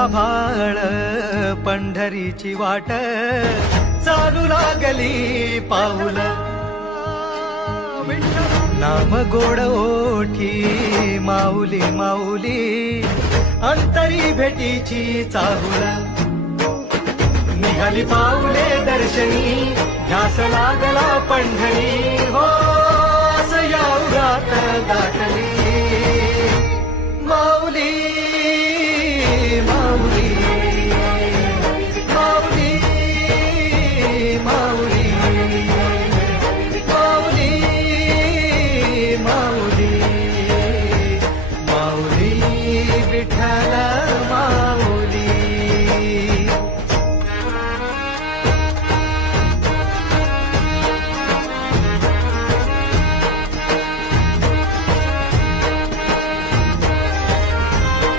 आभाळ पंढरीची वाट चालू लागली पाऊल नाम गोड ओठी माऊली माऊली अंतरी भेटीची चाहुल निघाली पाऊले दर्शनी ध्यास लागला पंढरी हो असं या उरात दाटली माऊली माऊली माऊली माऊली माऊली माऊली माऊली विठ्ठल